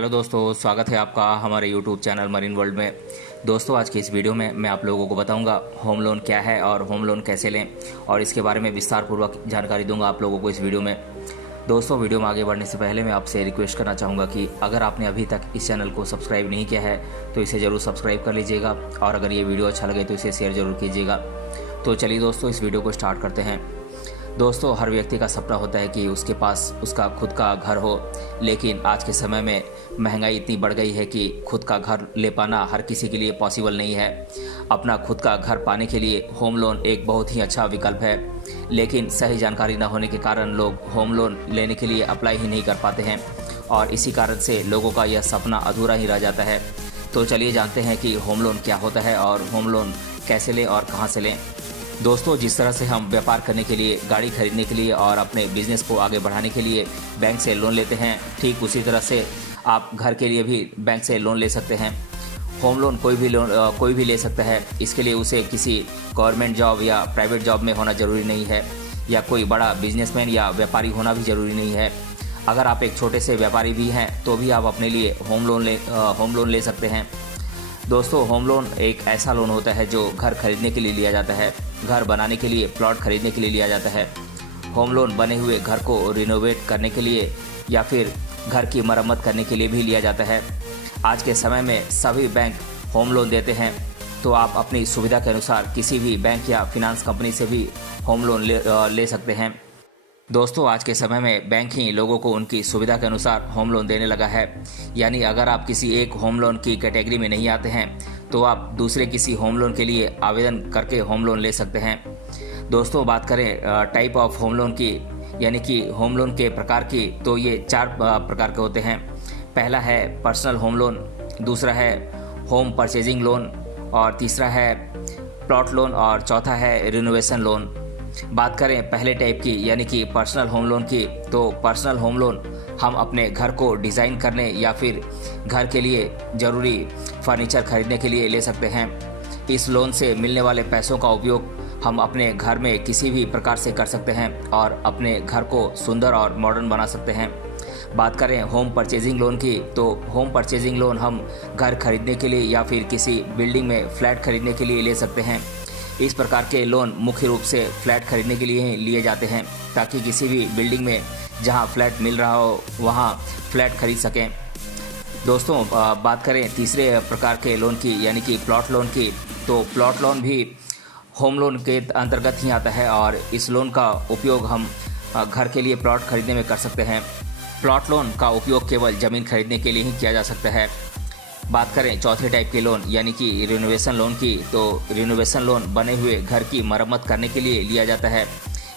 Hello दोस्तों, स्वागत है आपका हमारे यूट्यूब चैनल मरीन वर्ल्ड में। दोस्तों, आज की इस वीडियो में मैं आप लोगों को बताऊंगा होम लोन क्या है और होम लोन कैसे लें, और इसके बारे में विस्तार पूर्वक जानकारी दूंगा आप लोगों को इस वीडियो में। दोस्तों, वीडियो में आगे बढ़ने से पहले मैं आपसे रिक्वेस्ट करना चाहूँगा कि अगर आपने अभी तक इस चैनल को सब्सक्राइब नहीं किया है तो इसे ज़रूर सब्सक्राइब कर लीजिएगा, और अगर ये वीडियो अच्छा लगे तो इसे शेयर ज़रूर कीजिएगा। तो चलिए दोस्तों, इस वीडियो को स्टार्ट करते हैं। दोस्तों, हर व्यक्ति का सपना होता है कि उसके पास उसका खुद का घर हो, लेकिन आज के समय में महंगाई इतनी बढ़ गई है कि खुद का घर ले पाना हर किसी के लिए पॉसिबल नहीं है। अपना खुद का घर पाने के लिए होम लोन एक बहुत ही अच्छा विकल्प है, लेकिन सही जानकारी न होने के कारण लोग होम लोन लेने के लिए अप्लाई ही नहीं कर पाते हैं, और इसी कारण से लोगों का यह सपना अधूरा ही रह जाता है। तो चलिए जानते हैं कि होम लोन क्या होता है और होम लोन कैसे लें और कहाँ से लें। दोस्तों, जिस तरह से हम व्यापार करने के लिए, गाड़ी खरीदने के लिए और अपने बिजनेस को आगे बढ़ाने के लिए बैंक से लोन लेते हैं, ठीक उसी तरह से आप घर के लिए भी बैंक से लोन ले सकते हैं। होम लोन कोई भी ले सकता है। इसके लिए उसे किसी गवर्नमेंट जॉब या प्राइवेट जॉब में होना ज़रूरी नहीं है, या कोई बड़ा बिजनेसमैन या व्यापारी होना भी ज़रूरी नहीं है। अगर आप एक छोटे से व्यापारी भी हैं तो भी आप अपने लिए होम लोन ले सकते हैं। दोस्तों, होम लोन एक ऐसा लोन होता है जो घर खरीदने के लिए लिया जाता है, घर बनाने के लिए, प्लॉट खरीदने के लिए लिया जाता है। होम लोन बने हुए घर को रिनोवेट करने के लिए या फिर घर की मरम्मत करने के लिए भी लिया जाता है। आज के समय में सभी बैंक होम लोन देते हैं, तो आप अपनी सुविधा के अनुसार किसी भी बैंक या फिनांस कंपनी से भी होम लोन ले सकते हैं। दोस्तों, आज के समय में बैंक ही लोगों को उनकी सुविधा के अनुसार होम लोन देने लगा है। यानी अगर आप किसी एक होम लोन की कैटेगरी में नहीं आते हैं तो आप दूसरे किसी होम लोन के लिए आवेदन करके होम लोन ले सकते हैं। दोस्तों, बात करें टाइप ऑफ होम लोन की, यानी कि होम लोन के प्रकार की, तो ये 4 प्रकार के होते हैं। पहला है पर्सनल होम लोन, दूसरा है होम परचेजिंग लोन, और तीसरा है प्लॉट लोन, और चौथा है रिनोवेशन लोन। बात करें पहले टाइप की, यानी कि पर्सनल होम लोन की, तो पर्सनल होम लोन हम अपने घर को डिज़ाइन करने या फिर घर के लिए ज़रूरी फर्नीचर खरीदने के लिए ले सकते हैं। इस लोन से मिलने वाले पैसों का उपयोग हम अपने घर में किसी भी प्रकार से कर सकते हैं और अपने घर को सुंदर और मॉडर्न बना सकते हैं। बात करें होम परचेजिंग लोन की, तो होम परचेजिंग लोन हम घर खरीदने के लिए या फिर किसी बिल्डिंग में फ्लैट खरीदने के लिए ले सकते हैं। इस प्रकार के लोन मुख्य रूप से फ्लैट खरीदने के लिए ही लिए जाते हैं, ताकि किसी भी बिल्डिंग में जहां फ्लैट मिल रहा हो वहां फ्लैट खरीद सकें। दोस्तों, बात करें तीसरे प्रकार के लोन की, यानी कि प्लॉट लोन की, तो प्लॉट लोन भी होम लोन के अंतर्गत ही आता है, और इस लोन का उपयोग हम घर के लिए प्लॉट खरीदने में कर सकते हैं। प्लॉट लोन का उपयोग केवल ज़मीन खरीदने के लिए ही किया जा सकता है। बात करें चौथे टाइप के लोन, यानी कि रिनोवेशन लोन की, तो रिनोवेशन लोन बने हुए घर की मरम्मत करने के लिए लिया जाता है।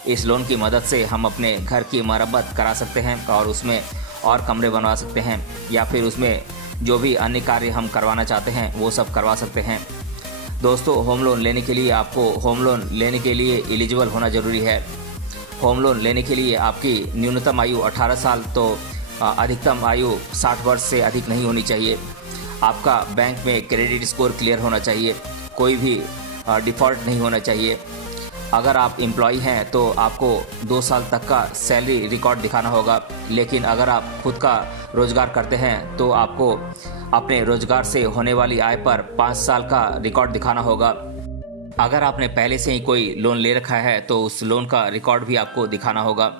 इस लोन की मदद से हम अपने घर की मरम्मत करा सकते हैं और उसमें और कमरे बनवा सकते हैं, या फिर उसमें जो भी अन्य कार्य हम करवाना चाहते हैं वो सब करवा सकते हैं। दोस्तों, होम लोन लेने के लिए आपको होम लोन लेने के लिए एलिजिबल होना ज़रूरी है। होम लोन लेने के लिए आपकी न्यूनतम आयु 18 साल, तो अधिकतम आयु 60 वर्ष से अधिक नहीं होनी चाहिए। आपका बैंक में क्रेडिट स्कोर क्लियर होना चाहिए, कोई भी डिफ़ॉल्ट नहीं होना चाहिए। अगर आप एम्प्लॉई हैं तो आपको 2 साल तक का सैलरी रिकॉर्ड दिखाना होगा, लेकिन अगर आप खुद का रोज़गार करते हैं तो आपको अपने रोज़गार से होने वाली आय पर 5 साल का रिकॉर्ड दिखाना होगा। अगर आपने पहले से ही कोई लोन ले रखा है तो उस लोन का रिकॉर्ड भी आपको दिखाना होगा।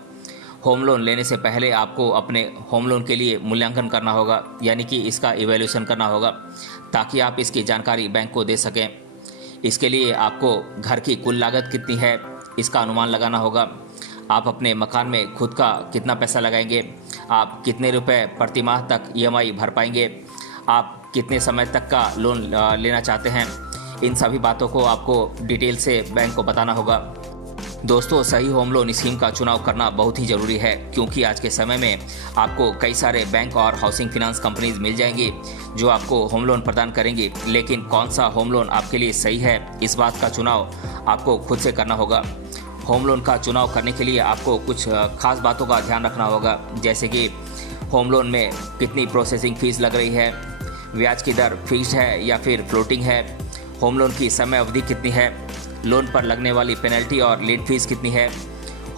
होम लोन लेने से पहले आपको अपने होम लोन के लिए मूल्यांकन करना होगा, यानी कि इसका इवैल्यूएशन करना होगा, ताकि आप इसकी जानकारी बैंक को दे सकें। इसके लिए आपको घर की कुल लागत कितनी है इसका अनुमान लगाना होगा। आप अपने मकान में खुद का कितना पैसा लगाएंगे, आप कितने रुपए प्रति माह तक ईएमआई भर पाएंगे, आप कितने समय तक का लोन लेना चाहते हैं, इन सभी बातों को आपको डिटेल से बैंक को बताना होगा। दोस्तों, सही होम लोन स्कीम का चुनाव करना बहुत ही ज़रूरी है, क्योंकि आज के समय में आपको कई सारे बैंक और हाउसिंग फिनांस कंपनीज मिल जाएंगी जो आपको होम लोन प्रदान करेंगी, लेकिन कौन सा होम लोन आपके लिए सही है, इस बात का चुनाव आपको खुद से करना होगा। होम लोन का चुनाव करने के लिए आपको कुछ खास बातों का ध्यान रखना होगा, जैसे कि होम लोन में कितनी प्रोसेसिंग फ़ीस लग रही है, ब्याज की दर फिक्स्ड है या फिर फ्लोटिंग है, होम लोन की समय अवधि कितनी है, लोन पर लगने वाली पेनल्टी और लेट फीस कितनी है,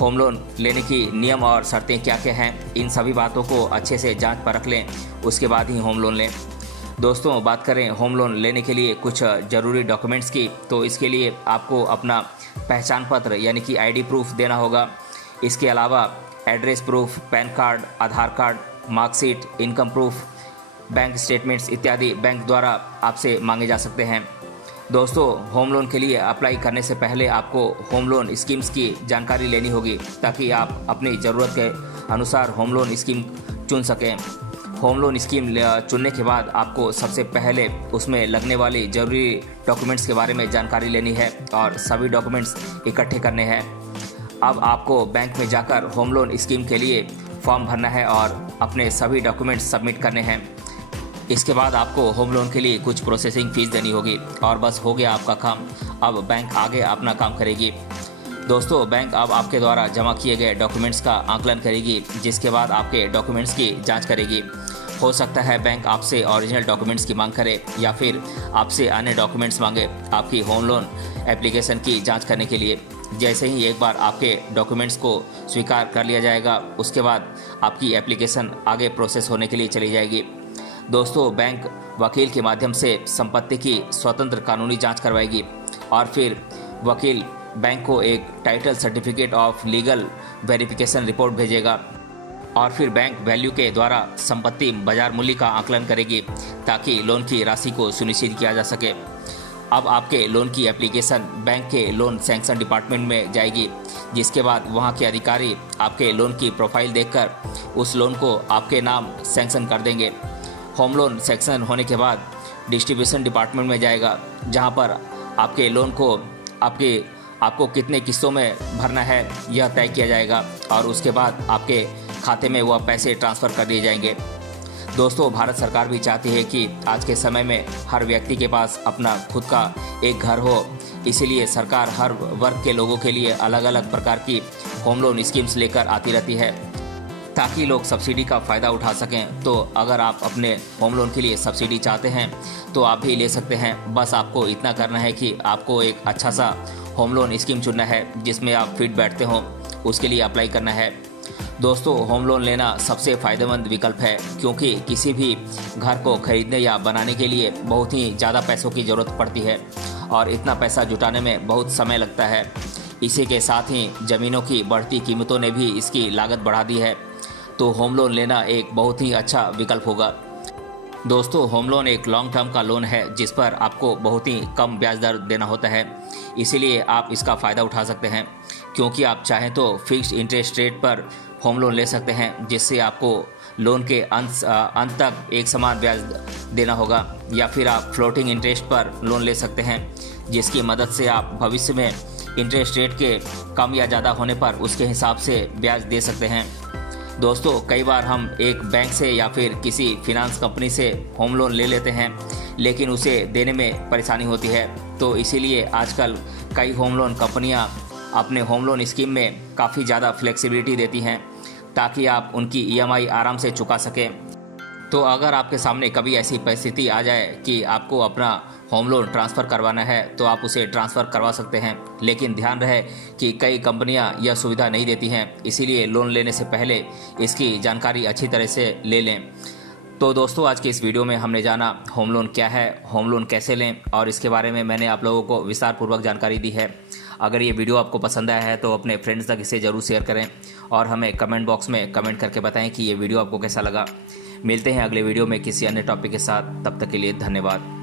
होम लोन लेने की नियम और शर्तें क्या क्या हैं, इन सभी बातों को अच्छे से जांच परख लें, उसके बाद ही होम लोन लें। दोस्तों, बात करें होम लोन लेने के लिए कुछ ज़रूरी डॉक्यूमेंट्स की, तो इसके लिए आपको अपना पहचान पत्र यानी कि आईडी प्रूफ देना होगा। इसके अलावा address proof, PAN card, Aadhaar card, marksheet, income proof, bank statements इत्यादि बैंक द्वारा आपसे मांगे जा सकते हैं। दोस्तों, होम लोन के लिए अप्लाई करने से पहले आपको होम लोन स्कीम्स की जानकारी लेनी होगी, ताकि आप अपनी ज़रूरत के अनुसार होम लोन स्कीम चुन सकें। होम लोन स्कीम चुनने के बाद आपको सबसे पहले उसमें लगने वाली ज़रूरी डॉक्यूमेंट्स के बारे में जानकारी लेनी है और सभी डॉक्यूमेंट्स इकट्ठे करने हैं। अब आपको बैंक में जाकर होम लोन स्कीम के लिए फॉर्म भरना है और अपने सभी डॉक्यूमेंट्स सबमिट करने हैं। इसके बाद आपको होम लोन के लिए कुछ प्रोसेसिंग फ़ीस देनी होगी और बस हो गया आपका काम। अब बैंक आगे अपना काम करेगी। दोस्तों, बैंक अब आपके द्वारा जमा किए गए डॉक्यूमेंट्स का आकलन करेगी, जिसके बाद आपके डॉक्यूमेंट्स की जांच करेगी। हो सकता है बैंक आपसे ओरिजिनल डॉक्यूमेंट्स की मांग करे या फिर आपसे अन्य डॉक्यूमेंट्स मांगे आपकी होम लोन एप्लीकेशन की जांच करने के लिए। जैसे ही एक बार आपके डॉक्यूमेंट्स को स्वीकार कर लिया जाएगा, उसके बाद आपकी एप्लीकेशन आगे प्रोसेस होने के लिए चली जाएगी। दोस्तों, बैंक वकील के माध्यम से संपत्ति की स्वतंत्र कानूनी जांच करवाएगी और फिर वकील बैंक को एक title certificate of legal verification report भेजेगा और फिर बैंक वैल्यू के द्वारा संपत्ति बाजार मूल्य का आकलन करेगी, ताकि लोन की राशि को सुनिश्चित किया जा सके। अब आपके लोन की एप्लीकेशन बैंक के लोन सैंक्शन डिपार्टमेंट में जाएगी, जिसके बाद वहां के अधिकारी आपके लोन की प्रोफाइल देखकर उस लोन को आपके नाम सैंक्शन कर देंगे। होम लोन सैंक्शन होने के बाद डिस्ट्रीब्यूशन डिपार्टमेंट में जाएगा, जहां पर आपके लोन को आपको कितने किस्तों में भरना है यह तय किया जाएगा और उसके बाद आपके खाते में वह पैसे ट्रांसफ़र कर दिए जाएंगे। दोस्तों, भारत सरकार भी चाहती है कि आज के समय में हर व्यक्ति के पास अपना खुद का एक घर हो, इसीलिए सरकार हर वर्ग के लोगों के लिए अलग अलग प्रकार की होम लोन स्कीम्स लेकर आती रहती है, ताकि लोग सब्सिडी का फ़ायदा उठा सकें। तो अगर आप अपने होम लोन के लिए सब्सिडी चाहते हैं तो आप भी ले सकते हैं। बस आपको इतना करना है कि आपको एक अच्छा सा होम लोन स्कीम चुनना है जिसमें आप फिट बैठते हों, उसके लिए अप्लाई करना है। दोस्तों, होम लोन लेना सबसे फ़ायदेमंद विकल्प है, क्योंकि किसी भी घर को खरीदने या बनाने के लिए बहुत ही ज़्यादा पैसों की ज़रूरत पड़ती है और इतना पैसा जुटाने में बहुत समय लगता है। इसी के साथ ही ज़मीनों की बढ़ती कीमतों ने भी इसकी लागत बढ़ा दी है, तो होम लोन लेना एक बहुत ही अच्छा विकल्प होगा। दोस्तों, होम लोन एक लॉन्ग टर्म का लोन है जिस पर आपको बहुत ही कम ब्याज दर देना होता है, इसीलिए आप इसका फ़ायदा उठा सकते हैं। क्योंकि आप चाहें तो फिक्स्ड इंटरेस्ट रेट पर होम लोन ले सकते हैं, जिससे आपको लोन के अंत तक एक समान ब्याज देना होगा, या फिर आप फ्लोटिंग इंटरेस्ट पर लोन ले सकते हैं, जिसकी मदद से आप भविष्य में इंटरेस्ट रेट के कम या ज़्यादा होने पर उसके हिसाब से ब्याज दे सकते हैं। दोस्तों, कई बार हम एक बैंक से या फिर किसी फिनांस कंपनी से होम लोन ले लेते हैं, लेकिन उसे देने में परेशानी होती है। तो इसीलिए आजकल कई होम लोन कंपनियां अपने होम लोन स्कीम में काफ़ी ज़्यादा फ्लेक्सिबिलिटी देती हैं, ताकि आप उनकी EMI आराम से चुका सकें। तो अगर आपके सामने कभी ऐसी परिस्थिति आ जाए कि आपको अपना होम लोन ट्रांसफ़र करवाना है, तो आप उसे ट्रांसफ़र करवा सकते हैं, लेकिन ध्यान रहे कि कई कंपनियां यह सुविधा नहीं देती हैं, इसीलिए लोन लेने से पहले इसकी जानकारी अच्छी तरह से ले लें। तो दोस्तों, आज के इस वीडियो में हमने जाना होम लोन क्या है, होम लोन कैसे लें, और इसके बारे में मैंने आप लोगों को विस्तारपूर्वक जानकारी दी है। अगर ये वीडियो आपको पसंद आया है तो अपने फ्रेंड्स तक इसे ज़रूर शेयर करें और हमें कमेंट बॉक्स में कमेंट करके बताएं कि ये वीडियो आपको कैसा लगा। मिलते हैं अगले वीडियो में किसी अन्य टॉपिक के साथ, तब तक के लिए धन्यवाद।